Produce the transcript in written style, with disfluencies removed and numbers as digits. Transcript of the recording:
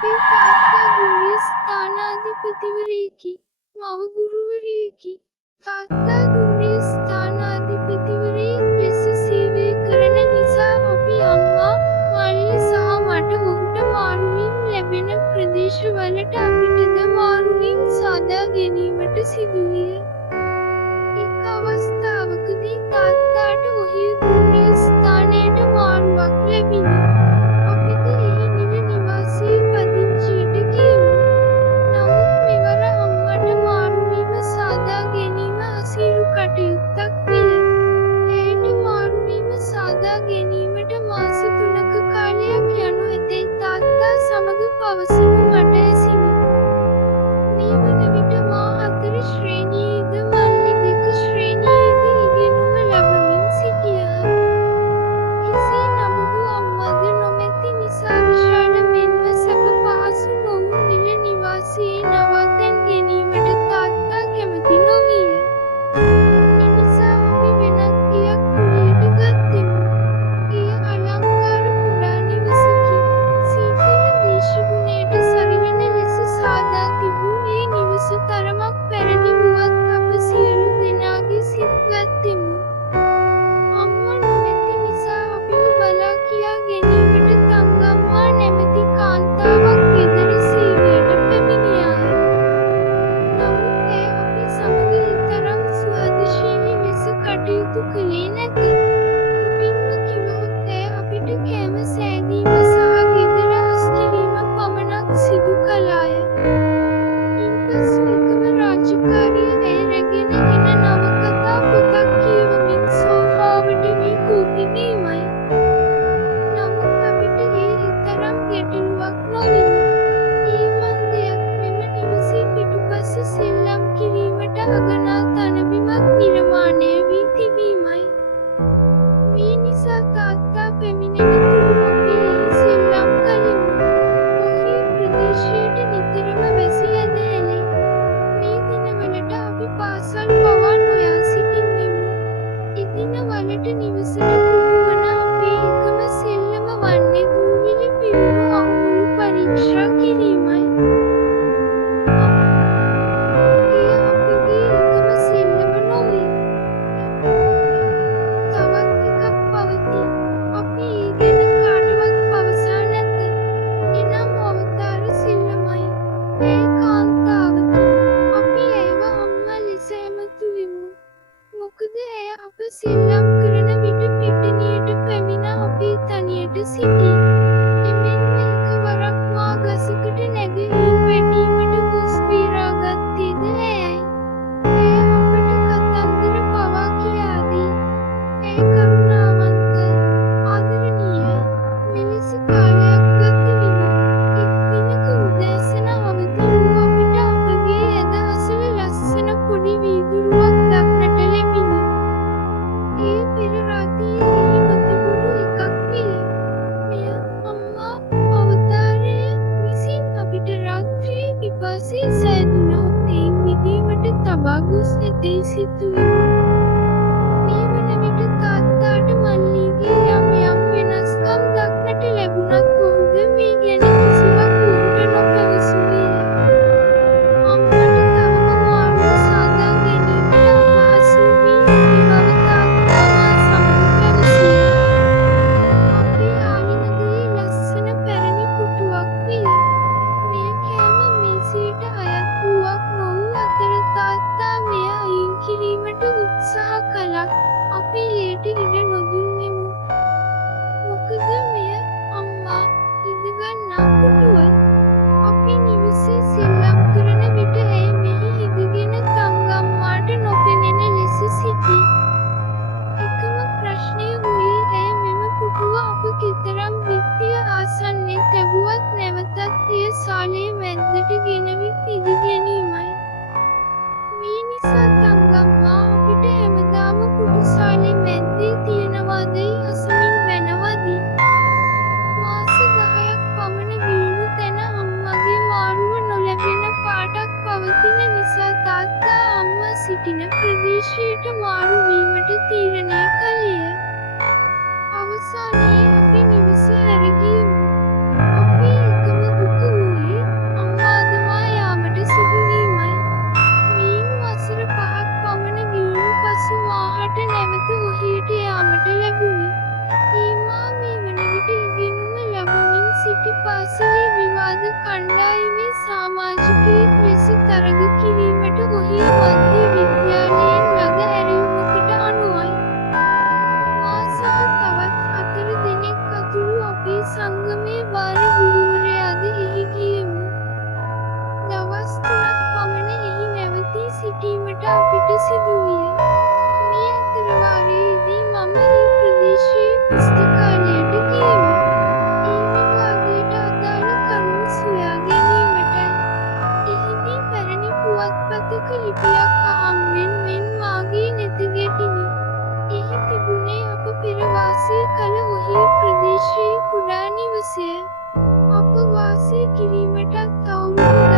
අපේ තාත්තා දුම්රිය ස්ථානාධිපතිවරයෙකි. මව ගුරුවරියකි. තාත්තා දුම්රිය ස්ථානාධිපතිවරයෙක් ලෙස සේවය කරන නිසා අපි අම්මා, මල්ලි සහ මට ඔහුට මාරුවීම් ලැබෙන ප්‍රදේශවලට අපිටද මාරුවීම් සාදා ගැනීමට සිදුවිය. එක් අවස්ථාවකදී තාත්තාට ඔහිය දුම්රිය ස්ථානයට මාරුවක් ලැබිණි. අපිද එහි නිල නිවාසයේ පදිංචියට ගියෙමු. නමුත් මෙවර අම්මට මාරුවීම සාදා ගැනීම අසීරු කටයුත්තක් විය. ඇයට මාරුවීම සාදා ගැනීමට මාස 3ක කාලයක් යනු ඇතැයි තාත්තා සමග පවසනු මට ඇසිණි. මේ වන විට මා 4 ශ්‍රේණියේද මල්ලි 2 ශ්‍රේණියේද ඉගෙනුම ලබමින් සිටියහ. කෙසේ නමුදු අම්මද නොමැති නිසා විශාල මෙන්ම සැප පහසු නොවූ නිල නිවාසයේ නවාතැන් ගැනීමට තාත්තා කැමති නොවිය. එනිසා අපි වෙනත් ගෙයක් කුලියට ගත්තෙමු. එය අලංකාර කුඩා නිවසකි. සීතල දේශගුණයට සරිලන ලෙස සාදා තිබූ ඒ නිවස තරමක් පැරණි වුවත් අප සියලු දෙනාගේ සිත් ගත්තෙමු. අම්මා නොමැති නිසා අපිව බලා කියා ගැනීමට තංගම්මා නැමැති කාන්තාවක් ගෙදර සේවයට පැමිණියාය. නමුත් ඇය අපි සමග එතරම් සුහදශීලී ලෙස කටයුතු කළේ නැත. කොටින්ම කිවහොත් ඇය අපිට කෑම සෑදීම සහ ගෙදර අස්කිරීම පමණක් සිදු කළාය. ඉන්පසු එකම රාජකාරිය ඇය රැගෙන එන නවකතා පොතක් කියවමින් සෝෆාවට වී කෝපි බීමයි. නමුත් අපිට ඒ එතරම් ගැටලුවක් නොවිණි. ඊමන් දෙයක් මෙම නිවසේ පිටුපස සෙල්ලම් කිරීමට අගනා තණබිමක් නිර්මාණය වී තිබීමයි. මේ නිසා තාත්තා පැමිණෙන තුරු අපි එහි සෙල්ලම් කළෙමු. ඔහිය ප්‍රදේශයට නිතරම වැසි ඇද ඇලේ. මේ දිනවලට අපි පාසල් පවා නොයා සිටින්නෙමු. එදිනවලට නිවසට කොටුවන අපේ එකම සෙල්ලම වන්නේ දූවිලි පිරුණු අහුමුළු පරීක්ෂා කිරීමයි. එය අපගේ එකම සෙල්ලම නොවේ. තවත් එකක් පවතී. අපි ඒ ගැන කාටවත් පවසා නැත. එනම් අවතාර සෙල්ලමයි. ඇය කාන්තාවකි. අපි ඇයව අම්මා ලෙස ඇමතුවෙමු. මොකද ඇය අප සෙල්ලම් කරන විට පිට්ටනියට පැමිණ අපේ තනියට සිටී. එමෙන්ම එකවරක් මා ගසකට නැගී වැටීමට ගොස් බේරාගත්තේද ඇයයි. ඇය අපට කතන්දර පවා කියා දී. ඇය කරුණාවන්තයි, ආදරණීයයි. මෙලෙස කාලයක් ගත විණි. එක් දිනක උදෑසන අවදි වූ අපිට අපගේ ඇද අසල ලස්සන පොඩි වීදුරුවක් දක්නට ලැබිණි. එය පෙර රාත්‍රියේ එහි නොතිබුණු එකක් විය. මෙය අම්මා අවතාරය විසින් අපිට රාත්‍රියේ පිපාසය සෑදුණහොත් එයින් මිදීමට තබා ගොස් ඇතැයි සිතුවෙමු. මේ වන විට තාත්තාට මල්ලිගේ යම් වෙනස්කම් දක්නට ලැබුණත් ඔහුද මේ ගැන කිසිවක් ඔහුට නොපැවසුවේය. අම්මට තවම මාරුව සාදා ගැනීමට අපහසු වී ඇති බව තාත්තා මා සමග පැවසුවා. අපේ ආලිනදයේ ලස්සන පැරණි පුටුවක් විය. මෙය කෑම මේසයට අයත් වූවක් නොවූ අතර තාත්තා මෙය අයින් කිරීමට උත්සාහ කළත් අපි එයට ඉඩ නොදුන්නෙමු. මොකද මෙය අම්මා ඉඳගන්නා පුටුවයි. අපි නිවසේ සෙල්ලම් කරන විට ඇය මෙහි ඉඳගෙන තංගම්මාට නොපෙනෙන ලෙස සිටී. එකම ප්‍රශ්නය වූයේ ඇය මෙම පුටුව අප කෙතරම් බිත්තිය ආසන්නයේ තැබුවත් නැවතත් එය සාලේ මැද්දට ගෙනවිත් ඉදි ගැනීමයි. මේ නිසා තංගම්මා අපිට හැමදාම කුටුසාලේ මැද්දේ තියෙනවාදැයි අසමින් වැනවදී. මාස 10ක් පමණ විවුණු තැන අම්මගේ මාරුව නොලැබෙන පාටක් පවතින නිසා තාත්තා අම්මා සිටින ප්‍රදේශයට මාරු වීමට තීරණය කළේය. අවසානයේ අපි නිවස හැර ගියෙමු. අපේ එකම දුක වූයේ විද්‍යාලයේ විවාද කණ්ඩායමේ සමාජිකයෙක් ලෙස තරග කිරීමට ඔහි මධ්‍ය විද්‍යාලයෙන් ලද ඇරයුමකට අනුවයි. මා සහ තවත් 4 දෙනෙක් ඇතුළු අපේ සංගමේ බාල ගුරුවරයාද එහි ගියෙමු. දවස් 3ක් පමණ එහි නැවතී සිටීමට අපිට සිදුවිය. මේ අතරවාරයේදී මම ඒ ප්‍රදේශයේ පුස්තකාලයට ගියෙමි. ඒ විවාදයට අදාළ කරුණු සොයා ගැනීමටයි. එහිදී පැරණි පුවත්පතක ලිපියක් අහම්බෙන් මාගේ නෙත ගැටිණි. එහි තිබුණේ අප පෙර වාසය කළ ඔහේ ප්‍රදේශයේ කුඩා නිවසය. අප වාසය කිරීමටත් අවුරුදු